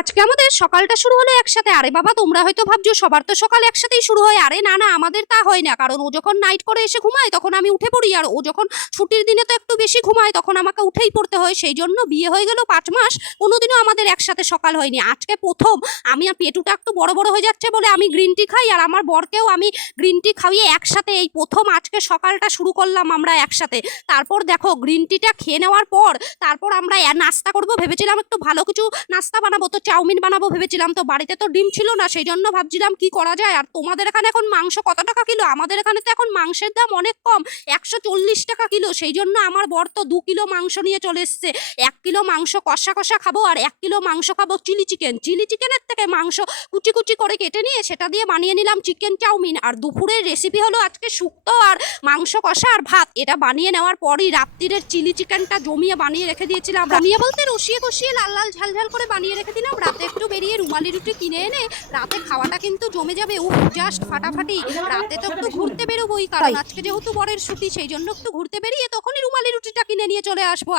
আজকে আমাদের সকালটা শুরু হলো একসাথে। আরে বাবা, তোমরা হয়তো ভাবছো সবার তো সকাল একসাথেই শুরু হয়। আরে না না, আমাদের তা হয় না। কারণ ও যখন নাইট করে এসে ঘুমায় তখন আমি উঠে পড়ি, আর ও যখন ছুটির দিনে তো একটু বেশি ঘুমায় তখন আমাকে উঠেই পড়তে হয়। সেই জন্য বিয়ে হয়ে গেল 5 মাস, কোনোদিনও আমাদের একসাথে সকাল হয়নি। আজকে প্রথম। আমি আর পেটুটা একটু বড় বড় হয়ে যাচ্ছে বলে আমি গ্রিন টি খাই, আর আমার বরকেও আমি গ্রিন টি খাইয়ে একসাথে এই প্রথম আজকে সকালটা শুরু করলাম আমরা একসাথে। তারপর দেখো গ্রিন টিটা খেয়ে নেওয়ার পর তারপর আমরা নাস্তা করবো ভেবেছিলাম, একটু ভালো কিছু নাস্তা বানাবো, তো চাউমিন বানাবো ভেবেছিলাম। তো বাড়িতে তো ডিম ছিল না, সেই জন্য ভাবছিলাম কি করা যায়। আর তোমাদের এখানে এখন মাংস কত টাকা কিলো? আমাদের এখানে তো এখন মাংসের দাম অনেক কম, 140 টাকা কিলো। সেই জন্য আমার বর তো 2 কিলো মাংস নিয়ে চলে এসছে। 1 কিলো মাংস কষা কষা খাবো, আর 1 কিলো মাংস খাবো চিলি চিকেন। চিলি চিকেনের থেকে মাংস কুচি কুচি করে কেটে নিয়ে সেটা দিয়ে বানিয়ে নিলাম চিকেন চাউমিন। আর দুপুরের রেসিপি হলো আজকে শুক্তো আর মাংস কষা আর ভাত। এটা বানিয়ে নেওয়ার পরই রাত্রিরের চিলি চিকেনটা জমিয়ে বানিয়ে রেখে দিয়েছিলাম। জমিয়ে বলতে রসিয়ে কষিয়ে লাল লাল ঝাল ঝাল করে বানিয়ে রেখে দিলাম। রাতে একটু বেরিয়ে রুমালি রুটি কিনে এনে রাতে খাওয়াটা কিন্তু জমে যাবে। উফ, জাস্ট ফাটাফাটি। রাতে তো একটু ঘুরতে বেরোবোই, কারণ আজকে যেহেতু বরের ছুটি, সেই জন্য একটু ঘুরতে বেরিয়ে তখনই রুমালি রুটিটা কিনে নিয়ে চলে আসবো।